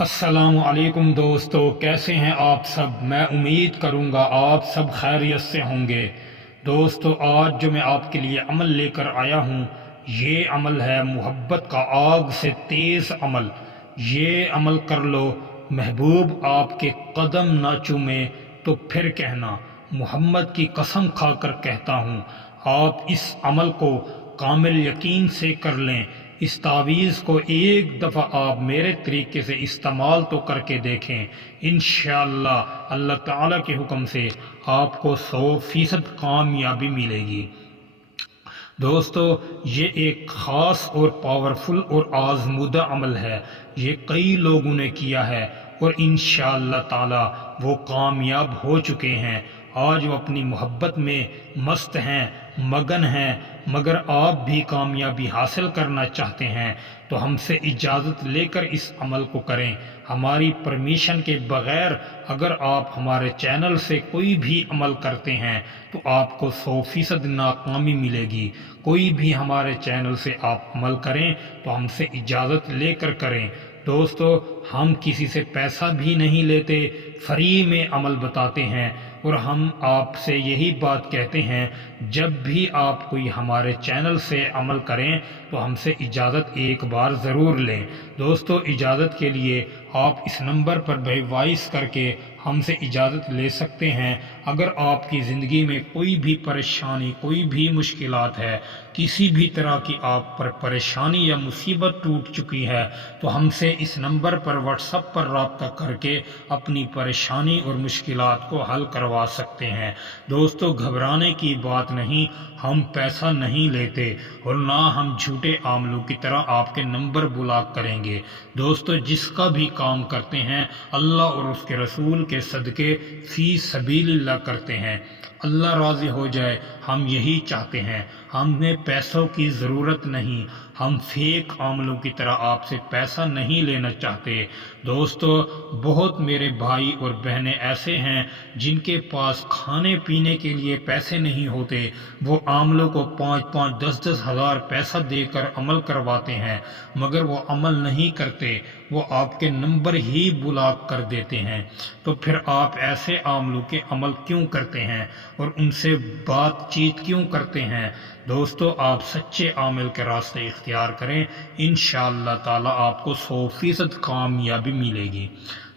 السلام علیکم دوستو، کیسے ہیں آپ سب؟ میں امید کروں گا آپ سب خیریت سے ہوں گے۔ دوستو، آج جو میں آپ کے لیے عمل لے کر آیا ہوں، یہ عمل ہے محبت کا آگ سے تیز عمل۔ یہ عمل کر لو، محبوب آپ کے قدم نہ چومے تو پھر کہنا، محمد کی قسم کھا کر کہتا ہوں۔ آپ اس عمل کو کامل یقین سے کر لیں۔ اس تعویذ کو ایک دفعہ آپ میرے طریقے سے استعمال تو کر کے دیکھیں، انشاءاللہ اللہ تعالیٰ کے حکم سے آپ کو 100% کامیابی ملے گی۔ دوستو، یہ ایک خاص اور پاورفل اور آزمودہ عمل ہے۔ یہ کئی لوگوں نے کیا ہے اور انشاءاللہ تعالی وہ کامیاب ہو چکے ہیں۔ آج وہ اپنی محبت میں مست ہیں، مگن ہیں، مگر آپ بھی کامیابی حاصل کرنا چاہتے ہیں تو ہم سے اجازت لے کر اس عمل کو کریں۔ ہماری پرمیشن کے بغیر اگر آپ ہمارے چینل سے کوئی بھی عمل کرتے ہیں تو آپ کو 100% ناکامی ملے گی۔ کوئی بھی ہمارے چینل سے آپ عمل کریں تو ہم سے اجازت لے کر کریں۔ دوستو، ہم کسی سے پیسہ بھی نہیں لیتے، فری میں عمل بتاتے ہیں، اور ہم آپ سے یہی بات کہتے ہیں، جب بھی آپ کوئی ہمارے چینل سے عمل کریں تو ہم سے اجازت ایک بار ضرور لیں۔ دوستو، اجازت کے لیے آپ اس نمبر پر وائس کر کے ہم سے اجازت لے سکتے ہیں۔ اگر آپ کی زندگی میں کوئی بھی پریشانی، کوئی بھی مشکلات ہے، کسی بھی طرح کی آپ پر پریشانی یا مصیبت ٹوٹ چکی ہے تو ہم سے اس نمبر پر واٹس ایپ پر رابطہ کر کے اپنی پریشانی اور مشکلات کو حل کروا سکتے ہیں۔ دوستو، گھبرانے کی بات نہیں، ہم پیسہ نہیں لیتے اور نہ ہم جھوٹے عاملوں کی طرح آپ کے نمبر بلاک کریں گے۔ دوستو، جس کا بھی کام کرتے ہیں اللہ اور اس کے رسول کے صدقے فی سبیل اللہ کرتے ہیں، اللہ راضی ہو جائے، ہم یہی چاہتے ہیں۔ ہمیں پیسوں کی ضرورت نہیں، ہم فیک عاملوں کی طرح آپ سے پیسہ نہیں لینا چاہتے۔ دوستو، بہت میرے بھائی اور بہنیں ایسے ہیں جن کے پاس کھانے پینے کے لیے پیسے نہیں ہوتے، وہ عاملوں کو 5-5 10-10 ہزار پیسہ دے کر عمل کرواتے ہیں، مگر وہ عمل نہیں کرتے، وہ آپ کے نمبر ہی بلاک کر دیتے ہیں۔ تو پھر آپ ایسے عاملوں کے عمل کیوں کرتے ہیں اور ان سے بات چیت کیوں کرتے ہیں؟ دوستو، آپ سچے عامل کے راستے اختیار کریں، انشاءاللہ تعالی آپ کو 100% کامیابی ملے گی۔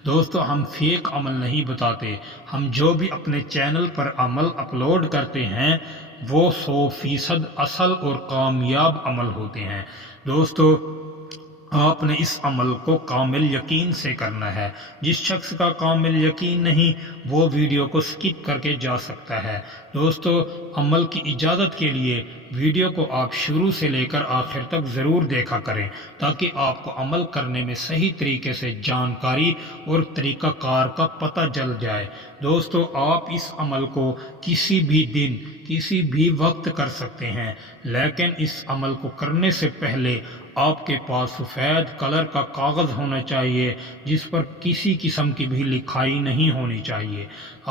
دوستو، ہم فیک عمل نہیں بتاتے، ہم جو بھی اپنے چینل پر عمل اپلوڈ کرتے ہیں وہ 100% اصل اور کامیاب عمل ہوتے ہیں۔ دوستو، آپ نے اس عمل کو کامل یقین سے کرنا ہے۔ جس شخص کا کامل یقین نہیں وہ ویڈیو کو سکپ کر کے جا سکتا ہے۔ دوستو، عمل کی اجازت کے لیے ویڈیو کو آپ شروع سے لے کر آخر تک ضرور دیکھا کریں تاکہ آپ کو عمل کرنے میں صحیح طریقے سے جانکاری اور طریقہ کار کا پتہ چل جائے۔ دوستو، آپ اس عمل کو کسی بھی دن، کسی بھی وقت کر سکتے ہیں، لیکن اس عمل کو کرنے سے پہلے آپ کے پاس سفید کلر کا کاغذ ہونا چاہیے جس پر کسی قسم کی بھی لکھائی نہیں ہونی چاہیے۔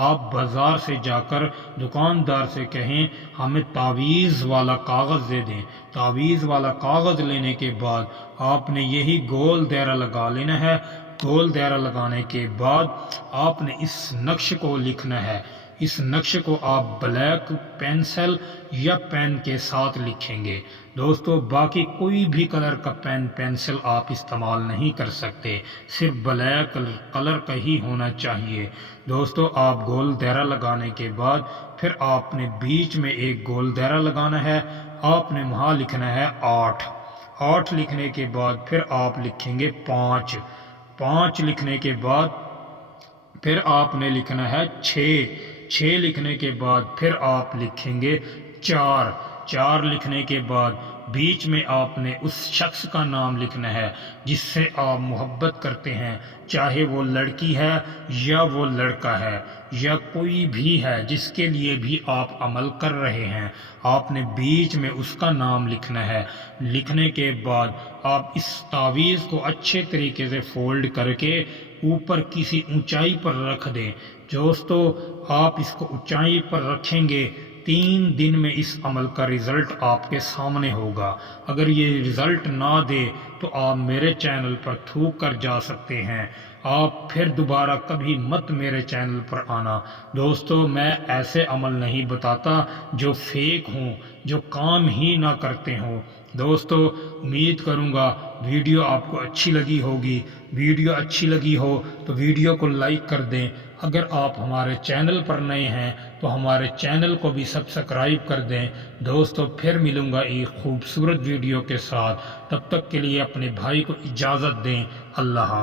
آپ بازار سے جا کر دکاندار سے کہیں ہمیں تعویذ والا کاغذ دے دیں۔ تعویذ والا کاغذ لینے کے بعد آپ نے یہی گول دائرہ لگا لینا ہے۔ گول دائرہ لگانے کے بعد آپ نے اس نقش کو لکھنا ہے۔ اس نقش کو آپ بلیک پینسل یا پین کے ساتھ لکھیں گے۔ دوستو، باقی کوئی بھی کلر کا پین پینسل آپ استعمال نہیں کر سکتے، صرف بلیک کلر کا ہی ہونا چاہیے۔ دوستو، آپ گول دائرہ لگانے کے بعد پھر آپ نے بیچ میں ایک گول دائرہ لگانا ہے۔ آپ نے وہاں لکھنا ہے 8۔ 8 لکھنے کے بعد پھر آپ لکھیں گے 5۔ 5 لکھنے کے بعد پھر آپ نے لکھنا ہے 6۔ 6 لکھنے کے بعد پھر آپ لکھیں گے 4۔ 4 لکھنے کے بعد بیچ میں آپ نے اس شخص کا نام لکھنا ہے جس سے آپ محبت کرتے ہیں، چاہے وہ لڑکی ہے یا وہ لڑکا ہے یا کوئی بھی ہے جس کے لیے بھی آپ عمل کر رہے ہیں، آپ نے بیچ میں اس کا نام لکھنا ہے۔ لکھنے کے بعد آپ اس تعویذ کو اچھے طریقے سے فولڈ کر کے اوپر کسی اونچائی پر رکھ دیں۔ دوستو، آپ اس کو اونچائی پر رکھیں گے 3 دن میں اس عمل کا رزلٹ آپ کے سامنے ہوگا۔ اگر یہ رزلٹ نہ دے تو آپ میرے چینل پر تھوک کر جا سکتے ہیں۔ آپ پھر دوبارہ کبھی مت میرے چینل پر آنا۔ دوستو میں ایسے عمل نہیں بتاتا جو فیک ہوں، جو کام ہی نہ کرتے ہوں۔ دوستو امید کروں گا ویڈیو آپ کو اچھی لگی ہوگی۔ ویڈیو اچھی لگی ہو تو ویڈیو کو لائک کر دیں۔ اگر آپ ہمارے چینل پر نئے ہیں تو ہمارے چینل کو بھی سبسکرائب کر دیں۔ دوستو پھر ملوں گا ایک خوبصورت ویڈیو کے ساتھ، تب تک کے لیے اپنے بھائی کو اجازت دیں۔ اللہ حافظ۔